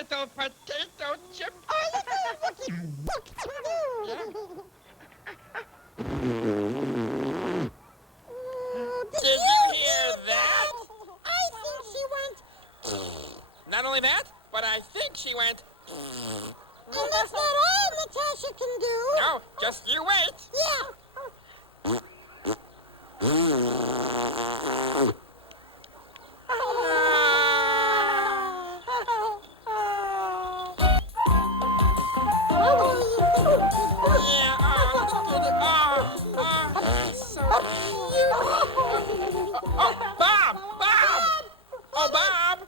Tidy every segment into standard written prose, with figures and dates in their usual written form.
little potato chip. Did you hear that? I think she went. Not only that, but I think she went. And that's not all Natasha can do. No, just you wait. Yeah. Yeah, look at it. So beautiful. Oh, Bob! Oh, Bob!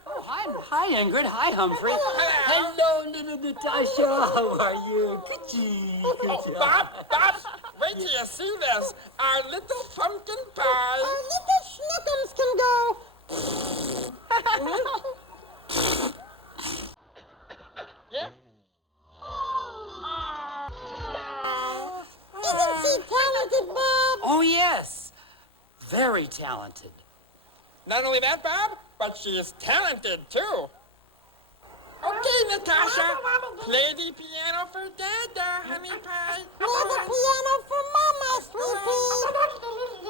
Hi, Ingrid. Hi, Humphrey. Hello, little Natasha. How are you? Good. Bob, wait till you see this. Our little pumpkin pie. Our little schnookums can go. Yeah? Isn't she talented, Bob? Oh, yes. Very talented. Not only that, Bob, but she is talented, too. Okay, Natasha, play the piano for Dada, honey pie. Play the piano for Mama, sweetie.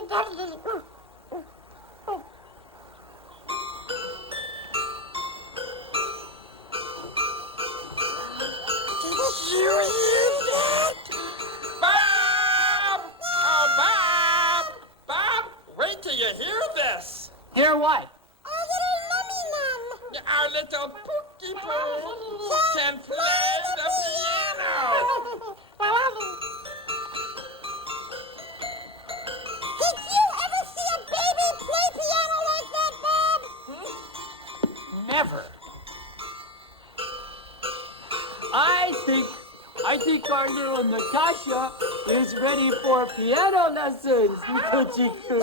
You hear that? Bob! Oh, Bob, wait till you hear this. Hear what? Our little nummy-num. Our little Pookie Poo can play the piano. Did you ever see a baby play piano like that, Bob? Never. I think our little Natasha is ready for piano lessons. Did you really think so,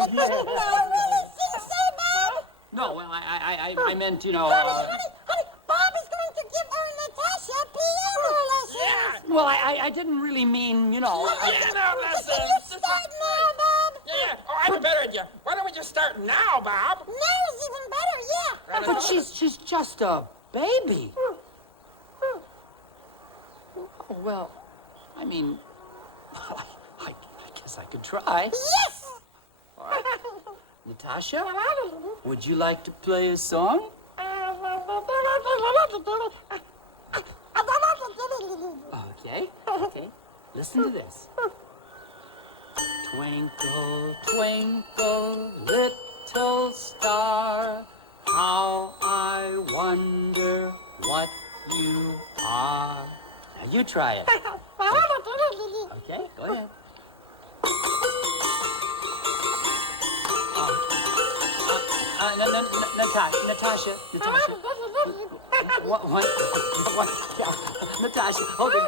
Bob? No, I meant, Honey, Bob is going to give our Natasha piano lessons. Yeah, Well, I didn't really mean, piano Can lessons. you start now, Bob? Yeah. Oh, I have a better idea. Why don't we just start now, Bob? Now is even better, yeah. But she's just a baby. Oh, well, I mean, I guess I could try. Yes! Natasha, would you like to play a song? Okay. Listen to this. Twinkle, twinkle, little star, how I wonder what you are. Now you try it. Okay, go ahead. Natasha. What? Natasha, hold it.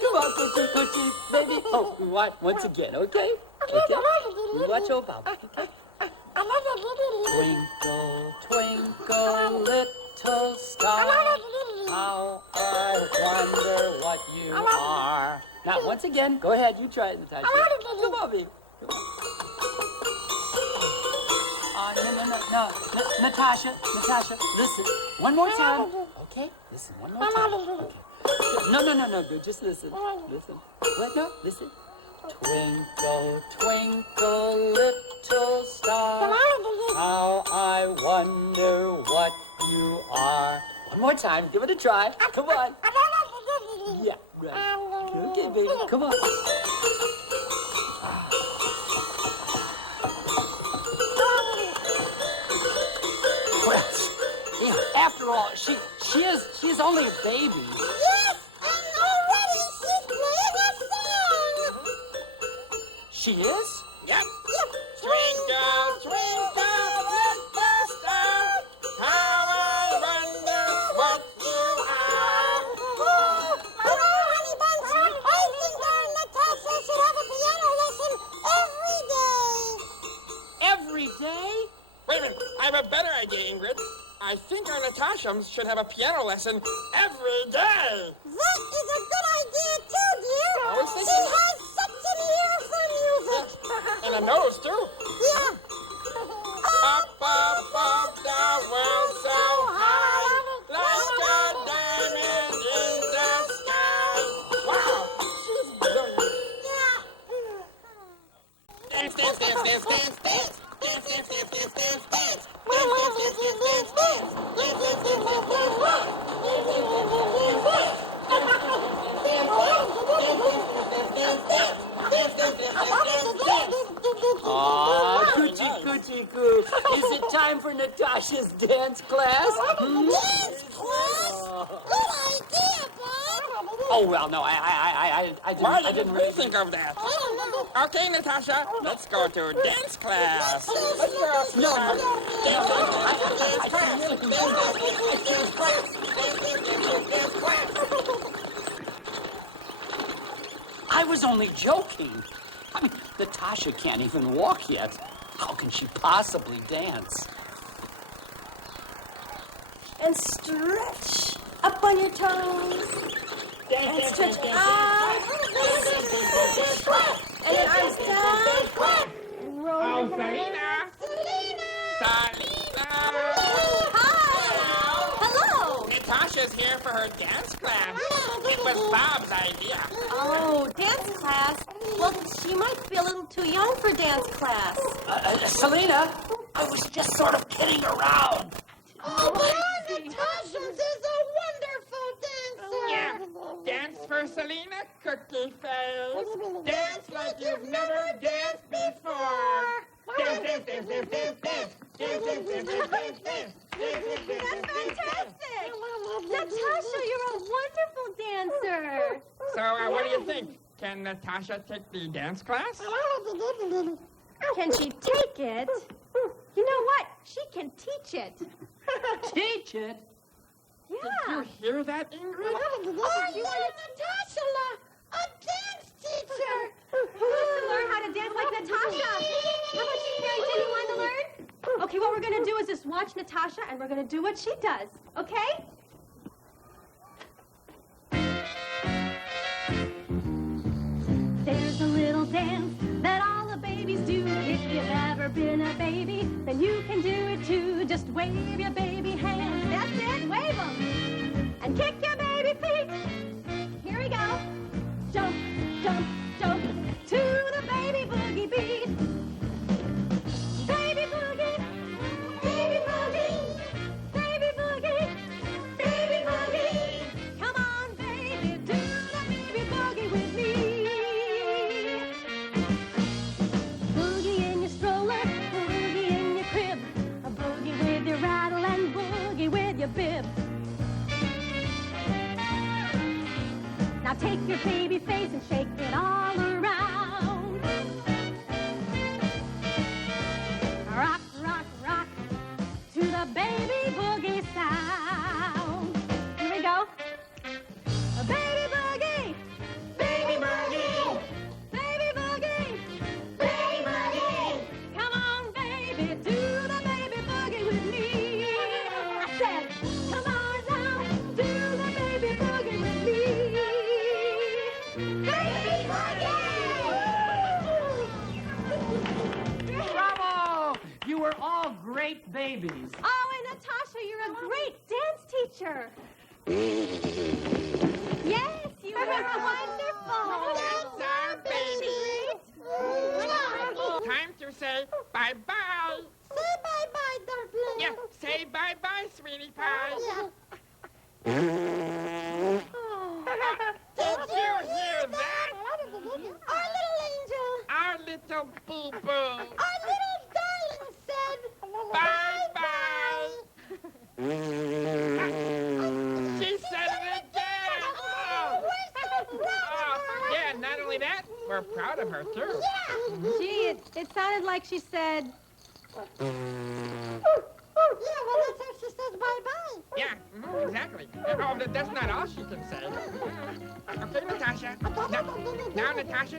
Come on, coochie, baby. Oh, once again, okay? Okay. You watch old Bob. Okay. Twinkle, twinkle, little star, how I wonder what you are. Now, once again, go ahead. You try it, Natasha. Come on, baby. No. Natasha, listen. One more time. Okay? Listen, one more time. Okay. No. Just listen. Listen. What? No, listen. Twinkle, twinkle, little star, how I wonder what you are. One more time. Give it a try. Come on. Yeah, right. Okay, baby. Come on. After all, she's only a baby. Yes, and already she's playing a song. She is? Yep. Twinkle, twinkle, little star, how I wonder what you are. Honey Buns, I think our Natasha should have a piano lesson every day. Every day? Wait a minute. I have a better idea, Ingrid. I think our Natashams should have a piano lesson every day. That is a good idea too, dear. was thinking- She has such an ear for music. And a nose, too. Yeah. Up above the world so high, like a diamond Aw, coochie coochie coo. Is it time for Natasha's dance class? Dance class? Good idea, Bob. Oh, well, no, I Why didn't didn't we think of that? I don't know. Okay, Natasha, let's go to dance class. No, I was only joking. I mean, Natasha can't even walk yet. How can she possibly dance? And stretch up on your toes. And stretch out. And then arms down. Oh, Selena! Selena! Hi. Hello. Natasha's here for her dance class. It was Bob's idea. Oh, dance class. Well, she might be a little too young for dance class. Selena, I was just sort of kidding around. Oh, but Natasha is a wonderful dancer. Yeah. Dance for Selena, cookie face. Dance like you've never danced before. Dance, dance, dance, dance, dance, dance. Dance, dance, dance, dance, dance, dance. That's fantastic. Natasha, you're a wonderful dancer. So, what do you think? Can Natasha take the dance class? Can she take it? You know what? She can teach it. Teach it. Did you Yeah. hear that, Ingrid? Oh, you want Natasha, a dance teacher. Who wants to learn how to dance like Natasha? How about you, Carrie? Do you want to learn? Okay, what we're going to do is just watch Natasha, and we're going to do what she does. Okay? There's a little dance that all the babies do. If you've ever been a baby, then you can do it too. Just wave your baby hands. That's it. Wave them. And kick your baby feet. Here we go. Jump, jump, jump to the baby boogie beat. Baby boogie, baby boogie, baby boogie, baby boogie. Come on, baby, do the baby boogie with me. Boogie in your stroller, boogie in your crib, a boogie with your rattle and boogie with your bib. Now take your baby face and shake it all around. Rock, rock, rock to the baby boogie sound. Here we go. A baby boogie, baby boogie, baby boogie, baby boogie. Come on, baby, do the baby boogie with me. I said, come on now, do the baby boogie with me. Baby boogie! Bravo! You were all great babies. Oh, and Natasha, you're a great dance teacher. Yes, you are wonderful. That's our baby. Great. Time to say bye-bye. Say bye-bye, darling. Yeah, say bye-bye, sweetie pie. Yeah. Did you hear that? Our little angel, Our little boo-boo. our little darling said Bye-bye. She said it again. Oh, we're so proud of her. Yeah, not only that, we're proud of her, too. Yeah. Gee, it sounded like she said, Yeah, well, that's how she says bye-bye. Yeah, exactly. Oh, that's not all she can say. Okay, Natasha. Now, Natasha,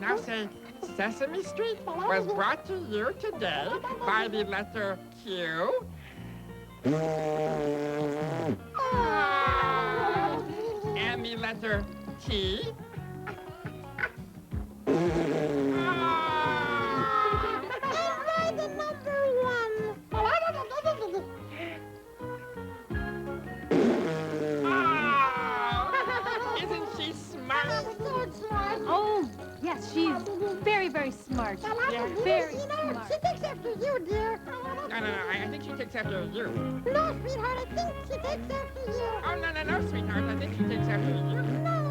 now say, Sesame Street was brought to you today by the letter Q. And the letter T. And by the number 1. Oh, isn't she smart? So smart. Oh, yes, she's very, very smart. Yeah. Very You know, smart. she takes after you, dear. No, I think she takes after you. No, sweetheart, I think she takes after you. Oh, no, sweetheart. I think she takes after you. No,